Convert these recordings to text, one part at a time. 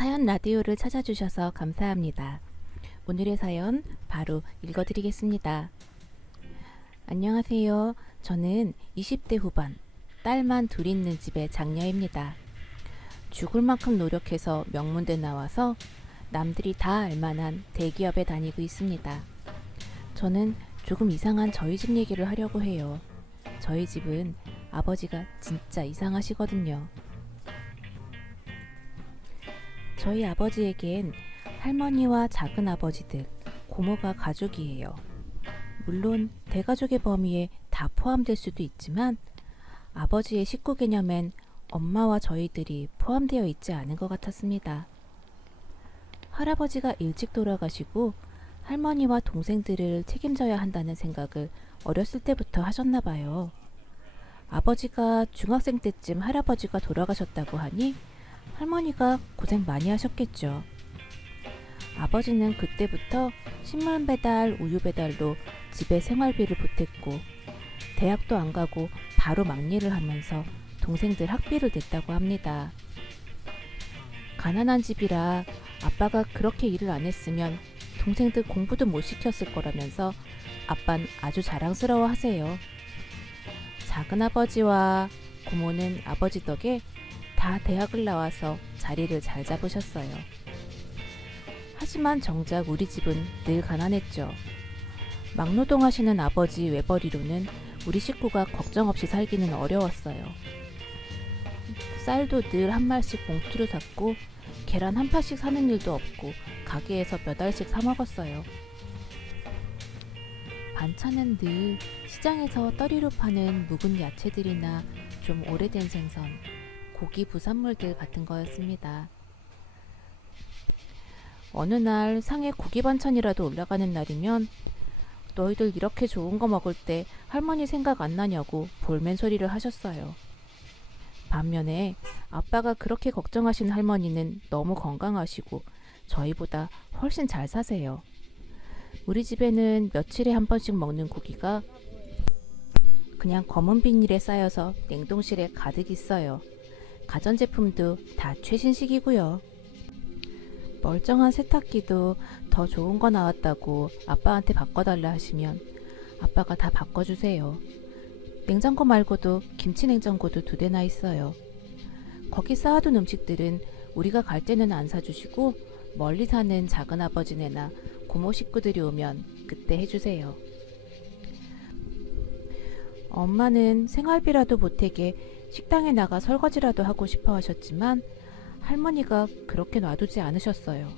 사연 라디오를 찾아주셔서 감사합니다. 오늘의 사연 바로 읽어드리겠습니다. 안녕하세요. 저는 20대 후반, 딸만 둘 있는 집의 장녀입니다. 죽을 만큼 노력해서 명문대 나와서 남들이 다 알만한 대기업에 다니고 있습니다. 저는 조금 이상한 저희 집 얘기를 하려고 해요. 저희 집은 아버지가 진짜 이상하시거든요. 저희 아버지에겐 할머니와 작은 아버지들, 고모가 가족이에요. 물론 대가족의 범위에 다 포함될 수도 있지만 아버지의 식구 개념엔 엄마와 저희들이 포함되어 있지 않은 것 같았습니다. 할아버지가 일찍 돌아가시고 할머니와 동생들을 책임져야 한다는 생각을 어렸을 때부터 하셨나 봐요. 아버지가 중학생 때쯤 할아버지가 돌아가셨다고 하니 할머니가 고생 많이 하셨겠죠. 아버지는 그때부터 신문 배달, 우유 배달로 집에 생활비를 보탰고 대학도 안 가고 바로 막일을 하면서 동생들 학비를 냈다고 합니다. 가난한 집이라 아빠가 그렇게 일을 안 했으면 동생들 공부도 못 시켰을 거라면서 아빤 아주 자랑스러워 하세요. 작은아버지와 고모는 아버지 덕에 다 대학을 나와서 자리를 잘 잡으셨어요. 하지만 정작 우리 집은 늘 가난했죠. 막노동하시는 아버지 외벌이로는 우리 식구가 걱정 없이 살기는 어려웠어요. 쌀도 늘 한 말씩 봉투로 샀고 계란 한 판씩 사는 일도 없고 가게에서 몇 알씩 사 먹었어요. 반찬은 늘 시장에서 떠리로 파는 묵은 야채들이나 좀 오래된 생선, 고기 부산물들 같은 거였습니다. 어느 날 상에 고기 반찬이라도 올라가는 날이면 너희들 이렇게 좋은 거 먹을 때 할머니 생각 안 나냐고 볼멘 소리를 하셨어요. 반면에 아빠가 그렇게 걱정하신 할머니는 너무 건강하시고 저희보다 훨씬 잘 사세요. 우리 집에는 며칠에 한 번씩 먹는 고기가 그냥 검은 비닐에 쌓여서 냉동실에 가득 있어요. 가전제품도 다 최신식이고요. 멀쩡한 세탁기도 더 좋은 거 나왔다고 아빠한테 바꿔달라 하시면 아빠가 다 바꿔주세요. 냉장고 말고도 김치냉장고도 2대나 있어요. 거기 쌓아둔 음식들은 우리가 갈 때는 안 사주시고 멀리 사는 작은아버지네나 고모 식구들이 오면 그때 해주세요. 엄마는 생활비라도 보태게 식당에 나가 설거지라도 하고 싶어 하셨지만 할머니가 그렇게 놔두지 않으셨어요.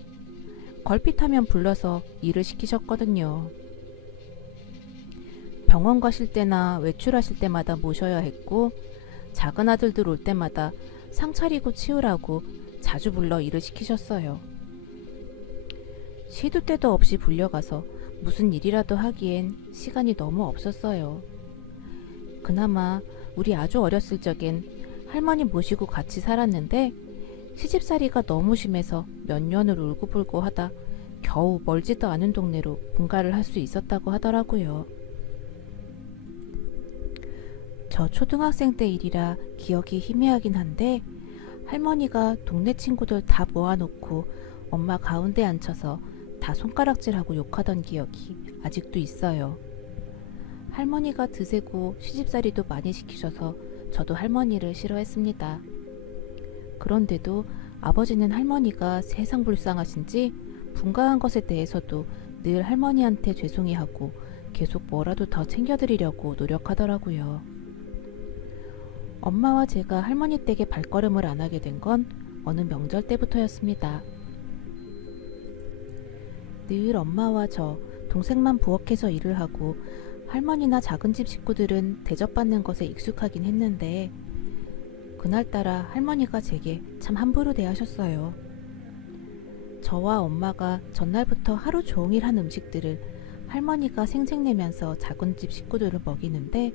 걸핏하면 불러서 일을 시키셨거든요. 병원 가실 때나 외출하실 때마다 모셔야 했고 작은 아들들 올 때마다 상 차리고 치우라고 자주 불러 일을 시키셨어요. 시도 때도 없이 불려가서 무슨 일이라도 하기엔 시간이 너무 없었어요. 그나마 우리 아주 어렸을 적엔 할머니 모시고 같이 살았는데 시집살이가 너무 심해서 몇 년을 울고불고 하다 겨우 멀지도 않은 동네로 분가를 할 수 있었다고 하더라고요. 저 초등학생 때 일이라 기억이 희미하긴 한데 할머니가 동네 친구들 다 모아놓고 엄마 가운데 앉혀서 다 손가락질하고 욕하던 기억이 아직도 있어요. 할머니가 드세고 시집살이도 많이 시키셔서 저도 할머니를 싫어했습니다. 그런데도 아버지는 할머니가 세상 불쌍하신지 분가한 것에 대해서도 늘 할머니한테 죄송해하고 계속 뭐라도 더 챙겨드리려고 노력하더라고요. 엄마와 제가 할머니 댁에 발걸음을 안 하게 된 건 어느 명절 때부터였습니다. 늘 엄마와 저, 동생만 부엌에서 일을 하고 할머니나 작은 집 식구들은 대접받는 것에 익숙하긴 했는데 그날따라 할머니가 제게 참 함부로 대하셨어요. 저와 엄마가 전날부터 하루 종일 한 음식들을 할머니가 생색내면서 작은 집 식구들을 먹이는데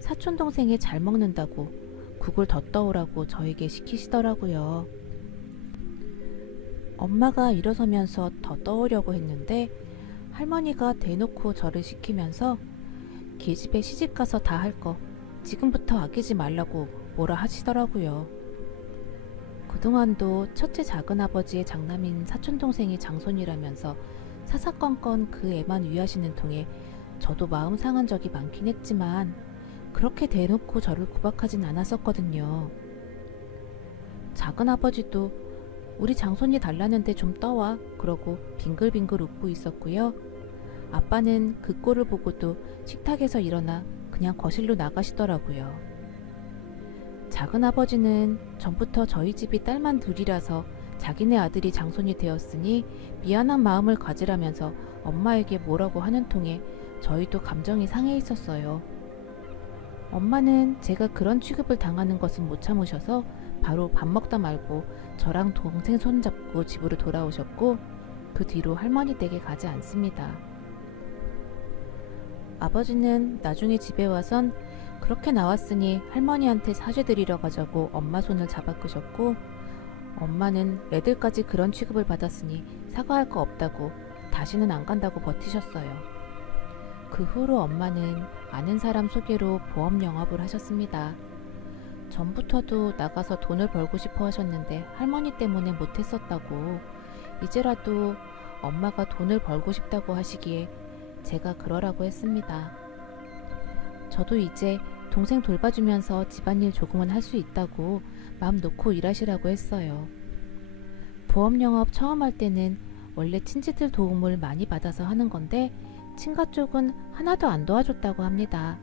사촌동생이 잘 먹는다고 국을 더 떠오라고 저에게 시키시더라고요. 엄마가 일어서면서 더 떠오려고 했는데 할머니가 대놓고 저를 시키면서 계집애 시집가서 다 할 거 지금부터 아끼지 말라고 뭐라 하시더라고요. 그동안도 첫째 작은아버지의 장남인 사촌동생이 장손이라면서 사사건건 그 애만 위하시는 통에 저도 마음 상한 적이 많긴 했지만 그렇게 대놓고 저를 구박하진 않았었거든요. 작은아버지도 우리 장손이 달라는데 좀 떠와 그러고 빙글빙글 웃고 있었고요. 아빠는 그 꼴을 보고도 식탁에서 일어나 그냥 거실로 나가시더라고요. 작은아버지는 전부터 저희 집이 딸만 둘이라서 자기네 아들이 장손이 되었으니 미안한 마음을 가지라면서 엄마에게 뭐라고 하는 통에 저희도 감정이 상해 있었어요. 엄마는 제가 그런 취급을 당하는 것은 못 참으셔서 바로 밥 먹다 말고 저랑 동생 손잡고 집으로 돌아오셨고 그 뒤로 할머니 댁에 가지 않습니다. 아버지는 나중에 집에 와선 그렇게 나왔으니 할머니한테 사죄드리러 가자고 엄마 손을 잡아 끄셨고 엄마는 애들까지 그런 취급을 받았으니 사과할 거 없다고 다시는 안 간다고 버티셨어요. 그 후로 엄마는 아는 사람 소개로 보험 영업을 하셨습니다. 전부터도 나가서 돈을 벌고 싶어 하셨는데 할머니 때문에 못했었다고 이제라도 엄마가 돈을 벌고 싶다고 하시기에 제가 그러라고 했습니다. 저도 이제 동생 돌봐주면서 집안일 조금은 할 수 있다고 마음 놓고 일하시라고 했어요. 보험 영업 처음 할 때는 원래 친지들 도움을 많이 받아서 하는 건데 친가 쪽은 하나도 안 도와줬다고 합니다.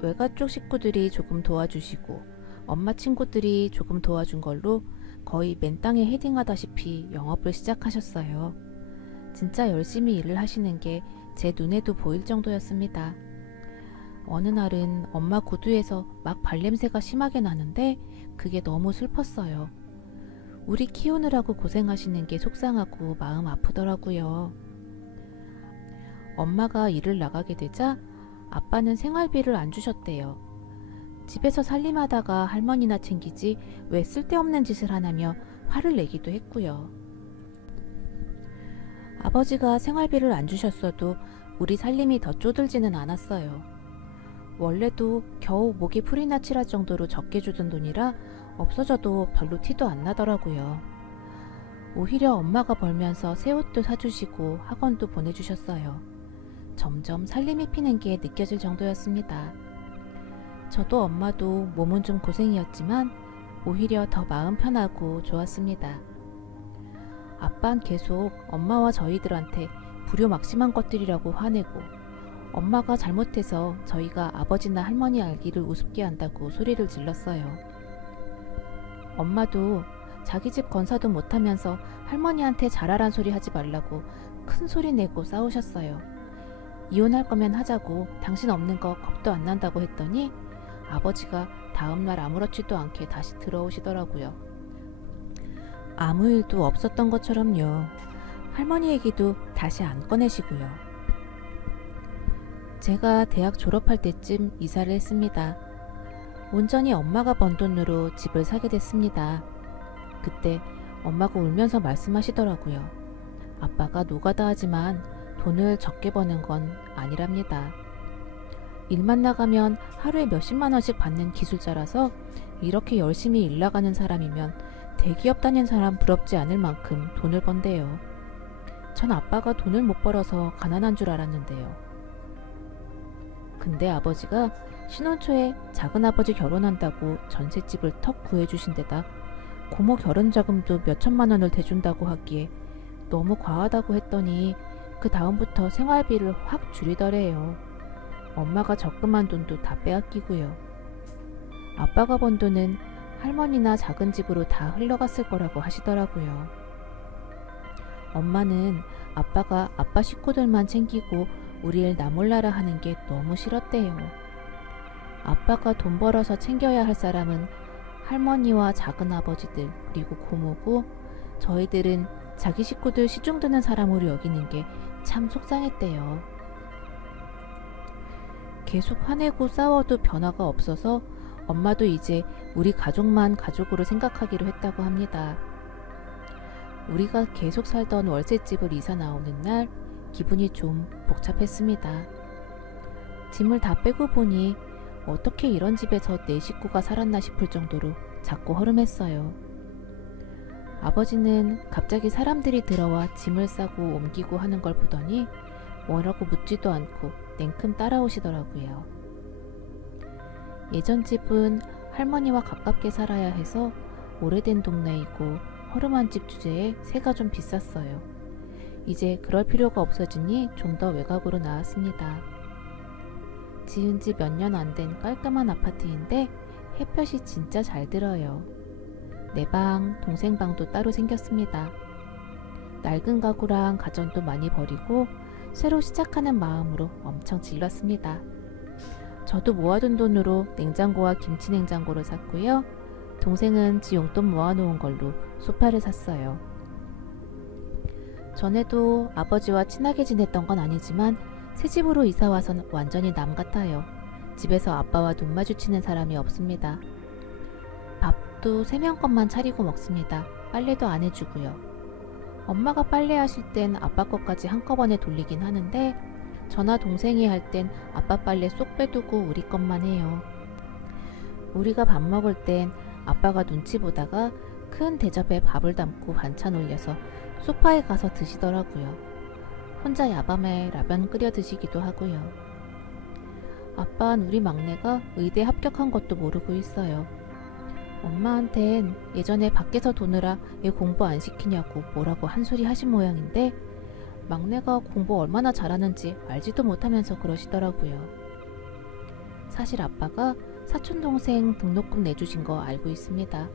외가 쪽 식구들이 조금 도와주시고 엄마 친구들이 조금 도와준 걸로 거의 맨땅에 헤딩하다시피 영업을 시작하셨어요. 진짜 열심히 일을 하시는 게 제 눈에도 보일 정도였습니다. 어느 날은 엄마 구두에서 막 발냄새가 심하게 나는데 그게 너무 슬펐어요. 우리 키우느라고 고생하시는 게 속상하고 마음 아프더라고요. 엄마가 일을 나가게 되자 아빠는 생활비를 안 주셨대요. 집에서 살림하다가 할머니나 챙기지 왜 쓸데없는 짓을 하냐며 화를 내기도 했고요. 아버지가 생활비를 안 주셨어도 우리 살림이 더 쪼들지는 않았어요. 원래도 겨우 목에 풀이나 칠할 정도로 적게 주던 돈이라 없어져도 별로 티도 안 나더라고요. 오히려 엄마가 벌면서 새 옷도 사주시고 학원도 보내주셨어요. 점점 살림이 피는 게 느껴질 정도였습니다. 저도 엄마도 몸은 좀 고생이었지만 오히려 더 마음 편하고 좋았습니다. 아빠는 계속 엄마와 저희들한테 불효막심한 것들이라고 화내고 엄마가 잘못해서 저희가 아버지나 할머니 알기를 우습게 한다고 소리를 질렀어요. 엄마도 자기 집 건사도 못하면서 할머니한테 잘하란 소리 하지 말라고 큰 소리 내고 싸우셨어요. 이혼할 거면 하자고 당신 없는 거 겁도 안 난다고 했더니 아버지가 다음날 아무렇지도 않게 다시 들어오시더라고요. 아무 일도 없었던 것처럼요. 할머니 얘기도 다시 안 꺼내시고요. 제가 대학 졸업할 때쯤 이사를 했습니다. 온전히 엄마가 번 돈으로 집을 사게 됐습니다. 그때 엄마가 울면서 말씀하시더라고요. 아빠가 노가다 하지만 돈을 적게 버는 건 아니랍니다. 일만 나가면 하루에 몇십만 원씩 받는 기술자라서 이렇게 열심히 일 나가는 사람이면 대기업 다닌 사람 부럽지 않을 만큼 돈을 번대요. 전 아빠가 돈을 못 벌어서 가난한 줄 알았는데요. 근데 아버지가 신혼 초에 작은아버지 결혼한다고 전셋집을 턱 구해주신 데다 고모 결혼자금도 몇천만 원을 대준다고 하기에 너무 과하다고 했더니 그 다음부터 생활비를 확 줄이더래요. 엄마가 적금한 돈도 다 빼앗기고요. 아빠가 번 돈은 할머니나 작은 집으로 다 흘러갔을 거라고 하시더라고요. 엄마는 아빠가 아빠 식구들만 챙기고 우리를 나몰라라 하는 게 너무 싫었대요. 아빠가 돈 벌어서 챙겨야 할 사람은 할머니와 작은 아버지들 그리고 고모고 저희들은 자기 식구들 시중드는 사람으로 여기는 게 참 속상했대요. 계속 화내고 싸워도 변화가 없어서 엄마도 이제 우리 가족만 가족으로 생각하기로 했다고 합니다. 우리가 계속 살던 월세집을 이사 나오는 날 기분이 좀 복잡했습니다. 짐을 다 빼고 보니 어떻게 이런 집에서 내 식구가 살았나 싶을 정도로 자꾸 허름했어요. 아버지는 갑자기 사람들이 들어와 짐을 싸고 옮기고 하는 걸 보더니 뭐라고 묻지도 않고 냉큼 따라오시더라고요. 예전 집은 할머니와 가깝게 살아야 해서 오래된 동네이고 허름한 집 주제에 세가 좀 비쌌어요. 이제 그럴 필요가 없어지니 좀 더 외곽으로 나왔습니다. 지은 지 몇 년 안 된 깔끔한 아파트인데 햇볕이 진짜 잘 들어요. 내 방, 동생 방도 따로 생겼습니다. 낡은 가구랑 가전도 많이 버리고 새로 시작하는 마음으로 엄청 질렀습니다. 저도 모아둔 돈으로 냉장고와 김치 냉장고를 샀고요. 동생은 지 용돈 모아놓은 걸로 소파를 샀어요. 전에도 아버지와 친하게 지냈던 건 아니지만 새집으로 이사와선 완전히 남 같아요. 집에서 아빠와 눈 마주치는 사람이 없습니다. 밥도 3명 것만 차리고 먹습니다. 빨래도 안 해주고요. 엄마가 빨래하실 땐 아빠 것까지 한꺼번에 돌리긴 하는데 저나 동생이 할 땐 아빠 빨래 쏙 빼두고 우리 것만 해요. 우리가 밥 먹을 땐 아빠가 눈치 보다가 큰 대접에 밥을 담고 반찬 올려서 소파에 가서 드시더라고요. 혼자 야밤에 라면 끓여 드시기도 하고요. 아빠는 우리 막내가 의대 합격한 것도 모르고 있어요. 엄마한텐 예전에 밖에서 도느라 애 공부 안 시키냐고 뭐라고 한 소리 하신 모양인데 막내가 공부 얼마나 잘하는지 알지도 못하면서 그러시더라고요. 사실 아빠가 사촌동생 등록금 내주신 거 알고 있습니다.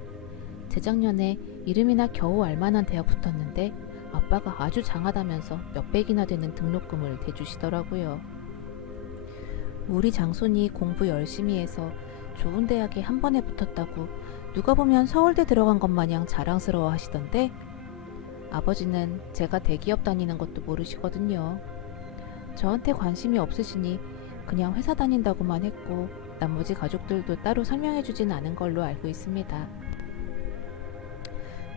재작년에 이름이나 겨우 알만한 대학 붙었는데 아빠가 아주 장하다면서 몇백이나 되는 등록금을 대주시더라고요. 우리 장손이 공부 열심히 해서 좋은 대학에 한 번에 붙었다고 누가 보면 서울대 들어간 것 마냥 자랑스러워 하시던데 아버지는 제가 대기업 다니는 것도 모르시거든요. 저한테 관심이 없으시니 그냥 회사 다닌다고만 했고 나머지 가족들도 따로 설명해주진 않은 걸로 알고 있습니다.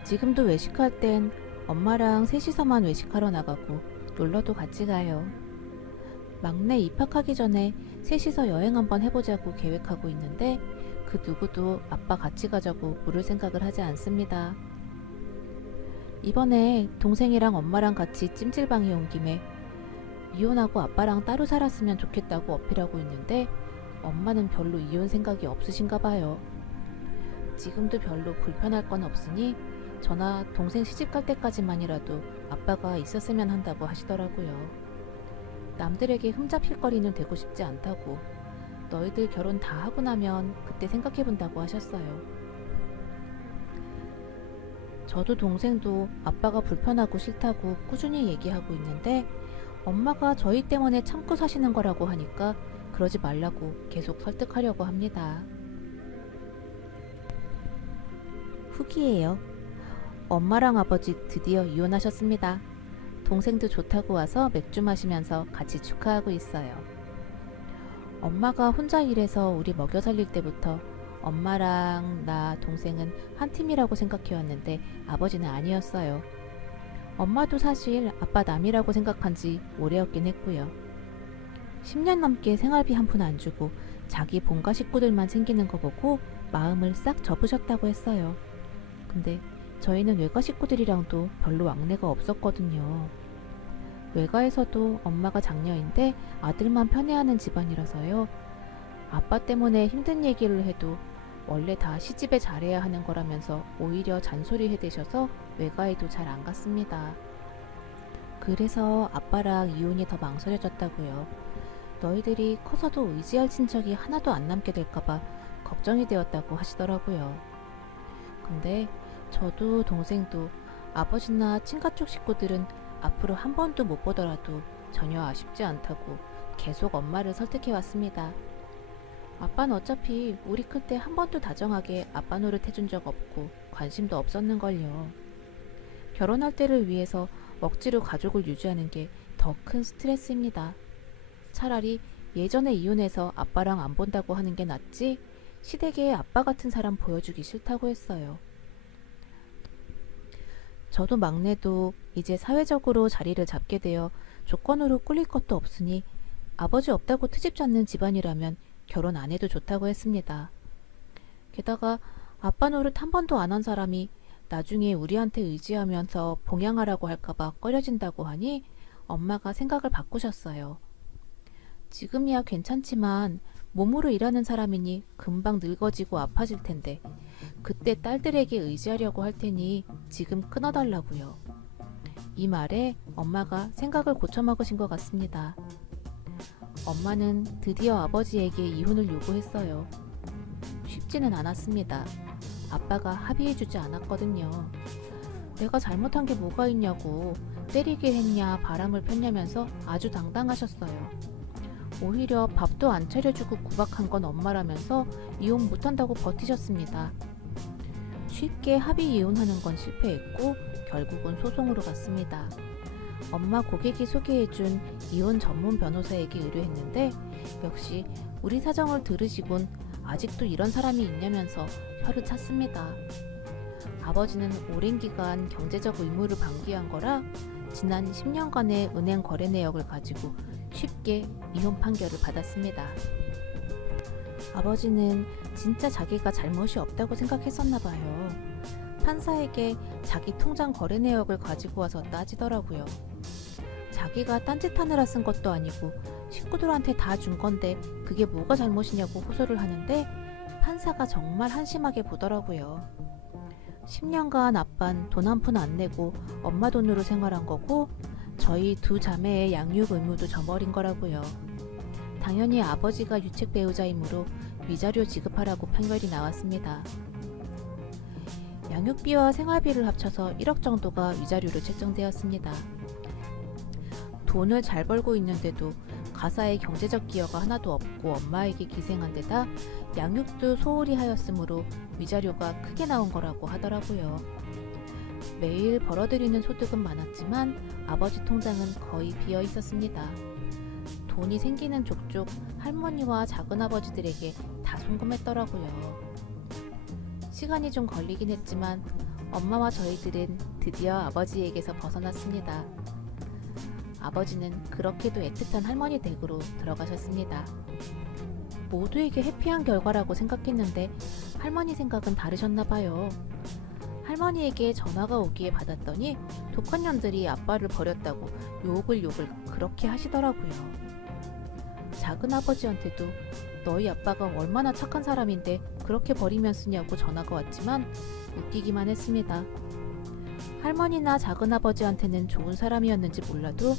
지금도 외식할 땐 엄마랑 셋이서만 외식하러 나가고 놀러도 같이 가요. 막내 입학하기 전에 셋이서 여행 한번 해보자고 계획하고 있는데 그 누구도 아빠 같이 가자고 물을 생각을 하지 않습니다. 이번에 동생이랑 엄마랑 같이 찜질방에 온 김에 이혼하고 아빠랑 따로 살았으면 좋겠다고 어필하고 있는데 엄마는 별로 이혼 생각이 없으신가 봐요. 지금도 별로 불편할 건 없으니 저나 동생 시집 갈 때까지만이라도 아빠가 있었으면 한다고 하시더라고요. 남들에게 흠잡힐거리는 되고 싶지 않다고 너희들 결혼 다 하고 나면 그때 생각해본다고 하셨어요. 저도 동생도 아빠가 불편하고 싫다고 꾸준히 얘기하고 있는데 엄마가 저희 때문에 참고 사시는 거라고 하니까 그러지 말라고 계속 설득하려고 합니다. 후기예요. 엄마랑 아버지 드디어 이혼하셨습니다. 동생도 좋다고 와서 맥주 마시면서 같이 축하하고 있어요. 엄마가 혼자 일해서 우리 먹여 살릴 때부터 엄마랑 나 동생은 한 팀이라고 생각해왔는데 아버지는 아니었어요. 엄마도 사실 아빠 남이라고 생각한 지 오래였긴 했고요. 10년 넘게 생활비 한 푼 안 주고 자기 본가 식구들만 챙기는 거 보고 마음을 싹 접으셨다고 했어요. 근데 저희는 외가 식구들이랑도 별로 왕래가 없었거든요. 외가에서도 엄마가 장녀인데 아들만 편애하는 집안이라서요. 아빠 때문에 힘든 얘기를 해도 원래 다 시집에 잘해야 하는 거라면서 오히려 잔소리 해대셔서 외가에도 잘 안 갔습니다. 그래서 아빠랑 이혼이 더 망설여졌다고요. 너희들이 커서도 의지할 친척이 하나도 안 남게 될까봐 걱정이 되었다고 하시더라고요. 근데 저도 동생도 아버지나 친가 쪽 식구들은 앞으로 한 번도 못 보더라도 전혀 아쉽지 않다고 계속 엄마를 설득해 왔습니다. 아빠는 어차피 우리 클 때 한 번도 다정하게 아빠 노릇 해준 적 없고 관심도 없었는걸요. 결혼할 때를 위해서 억지로 가족을 유지하는 게 더 큰 스트레스입니다. 차라리 예전에 이혼해서 아빠랑 안 본다고 하는 게 낫지 시댁에 아빠 같은 사람 보여주기 싫다고 했어요. 저도 막내도 이제 사회적으로 자리를 잡게 되어 조건으로 꿀릴 것도 없으니 아버지 없다고 트집 잡는 집안이라면 결혼 안 해도 좋다고 했습니다. 게다가 아빠 노릇 한 번도 안 한 사람이 나중에 우리한테 의지하면서 봉양하라고 할까봐 꺼려진다고 하니 엄마가 생각을 바꾸셨어요. 지금이야 괜찮지만 몸으로 일하는 사람이니 금방 늙어지고 아파질 텐데 그때 딸들에게 의지하려고 할 테니 지금 끊어달라고요. 이 말에 엄마가 생각을 고쳐먹으신 것 같습니다. 엄마는 드디어 아버지에게 이혼을 요구했어요. 쉽지는 않았습니다. 아빠가 합의해주지 않았거든요. 내가 잘못한 게 뭐가 있냐고, 때리게 했냐 바람을 폈냐면서 아주 당당하셨어요. 오히려 밥도 안 차려주고 구박한 건 엄마라면서 이혼 못한다고 버티셨습니다. 쉽게 합의 이혼하는 건 실패했고 결국은 소송으로 갔습니다. 엄마 고객이 소개해준 이혼 전문 변호사에게 의뢰했는데 역시 우리 사정을 들으시곤 아직도 이런 사람이 있냐면서 혀를 찼습니다. 아버지는 오랜 기간 경제적 의무를 방기한 거라 지난 10년간의 은행 거래 내역을 가지고 쉽게 이혼 판결을 받았습니다. 아버지는 진짜 자기가 잘못이 없다고 생각했었나 봐요. 판사에게 자기 통장 거래 내역을 가지고 와서 따지더라고요. 자기가 딴짓하느라 쓴 것도 아니고 식구들한테 다 준 건데 그게 뭐가 잘못이냐고 호소를 하는데 판사가 정말 한심하게 보더라고요. 10년간 아빤 돈 한 푼 안 내고 엄마 돈으로 생활한 거고 저희 두 자매의 양육 의무도 저버린 거라고요. 당연히 아버지가 유책 배우자이므로 위자료 지급하라고 판결이 나왔습니다. 양육비와 생활비를 합쳐서 1억 정도가 위자료로 책정되었습니다. 돈을 잘 벌고 있는데도 가사에 경제적 기여가 하나도 없고 엄마에게 기생한 데다 양육도 소홀히 하였으므로 위자료가 크게 나온 거라고 하더라고요. 매일 벌어들이는 소득은 많았지만 아버지 통장은 거의 비어 있었습니다. 돈이 생기는 족족 할머니와 작은아버지들에게 다 송금했더라고요. 시간이 좀 걸리긴 했지만 엄마와 저희들은 드디어 아버지에게서 벗어났습니다. 아버지는 그렇게도 애틋한 할머니 댁으로 들어가셨습니다. 모두에게 해피한 결과라고 생각했는데 할머니 생각은 다르셨나봐요. 할머니에게 전화가 오기에 받았더니 독한년들이 아빠를 버렸다고 욕을 그렇게 하시더라고요. 작은아버지한테도 너희 아빠가 얼마나 착한 사람인데 그렇게 버리면 쓰냐고 전화가 왔지만 웃기기만 했습니다. 할머니나 작은아버지한테는 좋은 사람이었는지 몰라도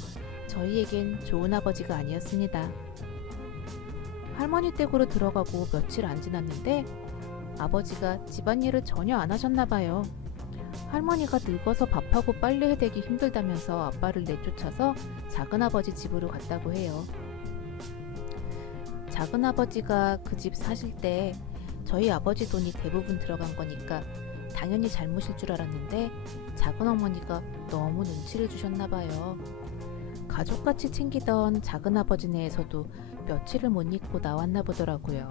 저희에겐 좋은 아버지가 아니었습니다. 할머니 댁으로 들어가고 며칠 안 지났는데 아버지가 집안일을 전혀 안 하셨나봐요. 할머니가 늙어서 밥하고 빨래 해대기 힘들다면서 아빠를 내쫓아서 작은아버지 집으로 갔다고 해요. 작은아버지가 그 집 사실 때 저희 아버지 돈이 대부분 들어간 거니까 당연히 잘못일 줄 알았는데 작은어머니가 너무 눈치를 주셨나봐요. 가족같이 챙기던 작은아버지네에서도 며칠을 못 잊고 나왔나 보더라고요.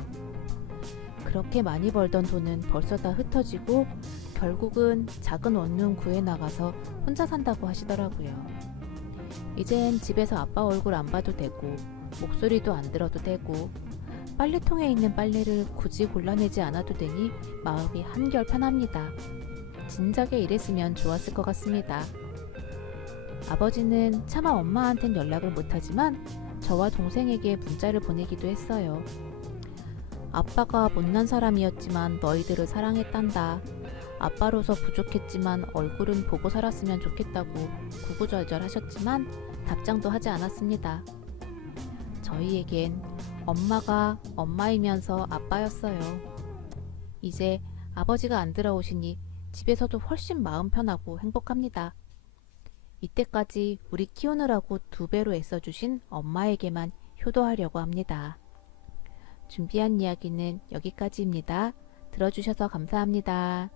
그렇게 많이 벌던 돈은 벌써 다 흩어지고 결국은 작은 원룸 구해 나가서 혼자 산다고 하시더라고요. 이젠 집에서 아빠 얼굴 안 봐도 되고 목소리도 안 들어도 되고 빨래통에 있는 빨래를 굳이 골라내지 않아도 되니 마음이 한결 편합니다. 진작에 이랬으면 좋았을 것 같습니다. 아버지는 차마 엄마한텐 연락을 못하지만 저와 동생에게 문자를 보내기도 했어요. 아빠가 못난 사람이었지만 너희들을 사랑했단다. 아빠로서 부족했지만 얼굴은 보고 살았으면 좋겠다고 구구절절 하셨지만 답장도 하지 않았습니다. 저희에겐 엄마가 엄마이면서 아빠였어요. 이제 아버지가 안 들어오시니 집에서도 훨씬 마음 편하고 행복합니다. 이때까지 우리 키우느라고 2배로 애써주신 엄마에게만 효도하려고 합니다. 준비한 이야기는 여기까지입니다. 들어주셔서 감사합니다.